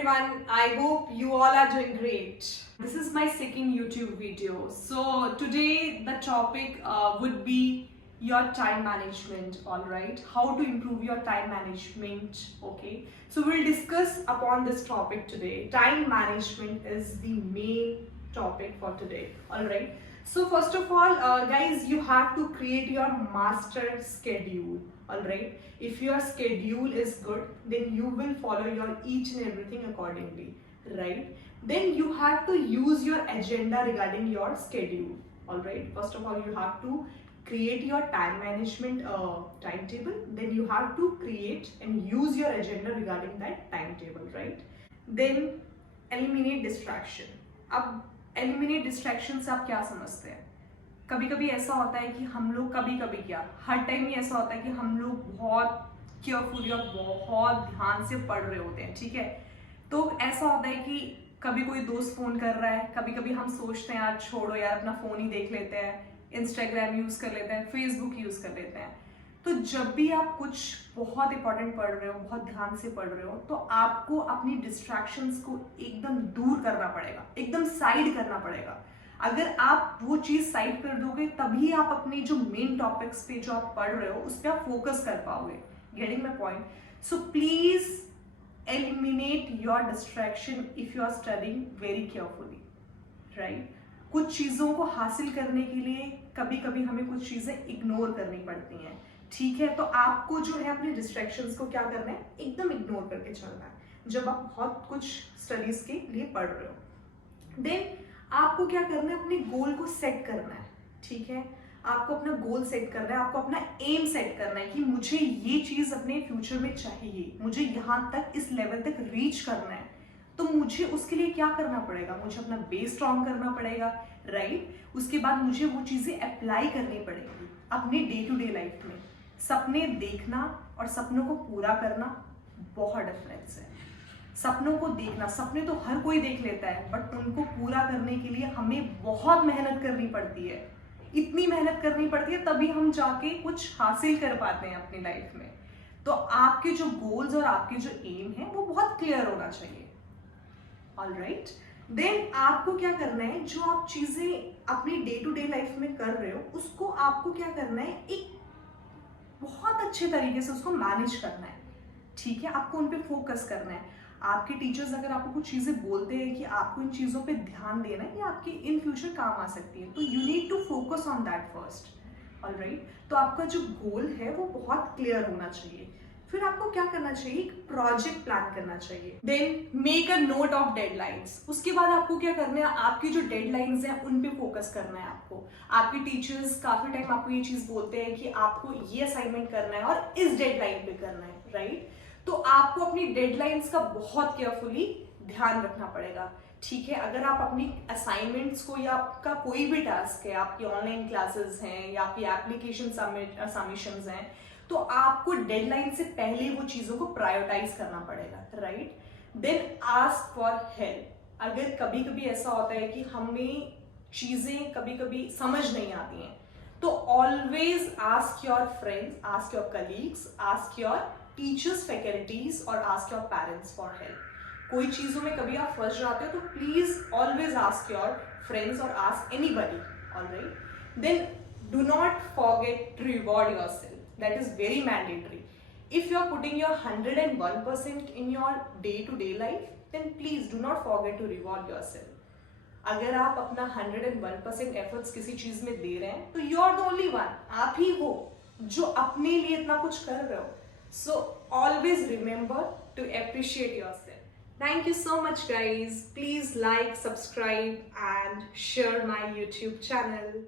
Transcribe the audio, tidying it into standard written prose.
everyone, I hope you all are doing great. This is my second YouTube video. So today the topic would be your time management, alright? How to improve your time management, okay? So we'll discuss upon this topic today. Time management is the main topic for today, alright? So first of all, guys, you have to create your master schedule, alright? If your schedule is good, then you will follow your each and everything accordingly, right? Then you have to use your agenda regarding your schedule, alright? First of all, you have to create your time management timetable. Then you have to create and use your agenda regarding that timetable, right? Then eliminate distraction. अब eliminate distraction से आप क्या समझते हैं? कभी कभी ऐसा होता है कि हम लोग क्या हर टाइम ही ऐसा होता है कि हम लोग बहुत केयरफुली और बहुत ध्यान से पढ़ रहे होते हैं, ठीक है? तो ऐसा होता है कि कभी कोई दोस्त फोन कर रहा है, कभी कभी हम सोचते हैं यार छोड़ो यार अपना फोन ही देख लेते हैं, इंस्टाग्राम यूज कर लेते हैं, फेसबुक यूज कर लेते हैं। तो जब भी आप कुछ बहुत इंपॉर्टेंट पढ़ रहे हो, बहुत ध्यान से पढ़ रहे हो, तो आपको अपनी डिस्ट्रैक्शंस को एकदम दूर करना पड़ेगा, एकदम साइड करना पड़ेगा। अगर आप वो चीज साइड कर दोगे तभी आप अपने जो मेन टॉपिक्स पे जो आप पढ़ रहे हो उस पर आप फोकस कर पाओगे। Getting my point? So please eliminate your distraction if you are studying very carefully, right? कुछ चीजों को हासिल करने के लिए कभी कभी हमें कुछ चीजें इग्नोर करनी पड़ती हैं, ठीक है? तो आपको जो है अपने डिस्ट्रैक्शंस को क्या करना है, एकदम इग्नोर करके चलना है जब आप बहुत कुछ स्टडीज के लिए पढ़ रहे हो। देन आपको क्या करना है, अपने गोल को सेट करना है, ठीक है? आपको अपना गोल सेट करना है, आपको अपना एम सेट करना है कि मुझे ये चीज अपने फ्यूचर में चाहिए, मुझे यहाँ तक इस लेवल तक रीच करना है। तो मुझे उसके लिए क्या करना पड़ेगा, मुझे अपना बेस स्ट्रॉन्ग करना पड़ेगा, राइट? उसके बाद मुझे वो चीजें अप्लाई करनी पड़ेगी अपने डे टू डे लाइफ में। सपने देखना और सपनों को पूरा करना बहुत डिफरेंस है। सपनों को देखना, सपने तो हर कोई देख लेता है, बट उनको पूरा करने के लिए हमें बहुत मेहनत करनी पड़ती है। इतनी मेहनत करनी पड़ती है तभी हम जाके कुछ हासिल कर पाते हैं अपनी लाइफ में। तो आपके जो गोल्स और आपके जो एम है वो बहुत क्लियर होना चाहिए, ऑलराइट? देन आपको क्या करना है, जो आप चीजें अपनी डे टू डे लाइफ में कर रहे हो उसको आपको क्या करना है, एक बहुत अच्छे तरीके से उसको मैनेज करना है, ठीक है? आपको उन पे फोकस करना है। आपके टीचर्स अगर आपको कुछ चीजें बोलते हैं कि आपको इन चीजों पे ध्यान देना है, ये आपके इन फ्यूचर काम आ सकती है, तो you need to focus on that first, alright? तो आपका जो गोल है वो बहुत क्लियर होना चाहिए। फिर आपको क्या करना चाहिए, एक प्रोजेक्ट प्लान करना चाहिए। Then make a note of deadlines. उसके बाद आपको क्या करना है, आपकी जो डेडलाइंस हैं उन पे फोकस करना है आपको। आपके टीचर्स काफी टाइम आपको ये चीज बोलते हैं कि आपको ये असाइनमेंट करना है और इस डेडलाइन पे करना है, राइट? तो आपको अपनी डेडलाइंस का बहुत केयरफुली ध्यान रखना पड़ेगा, ठीक है? अगर आप अपनी असाइनमेंट्स को या आपका कोई भी टास्क है, आपकी ऑनलाइन क्लासेस हैं या आपकी एप्लीकेशन सबमिशंस हैं, तो आपको डेडलाइन से पहले वो चीजों को प्रायोरिटाइज करना पड़ेगा, right? Then ask for help. अगर कभी कभी ऐसा होता है कि हमें चीजें कभी कभी समझ नहीं आती हैं, तो always ask your friends, ask your colleagues, ask your teachers, faculties और ask your parents for help. कोई चीजों में कभी आप फंस जाते हो तो please always ask your friends और ask anybody, alright? Then do not forget to reward yourself. That is very mandatory. If you are putting your 101% in your day-to-day life, then please do not forget to reward yourself. अगर आप अपना 101% efforts किसी चीज में दे रहे हैं, तो you are the only one. आप ही हो जो अपने लिए इतना कुछ कर रहे हो. So always remember to appreciate yourself. Thank you so much, guys. Please like, subscribe, and share my YouTube channel.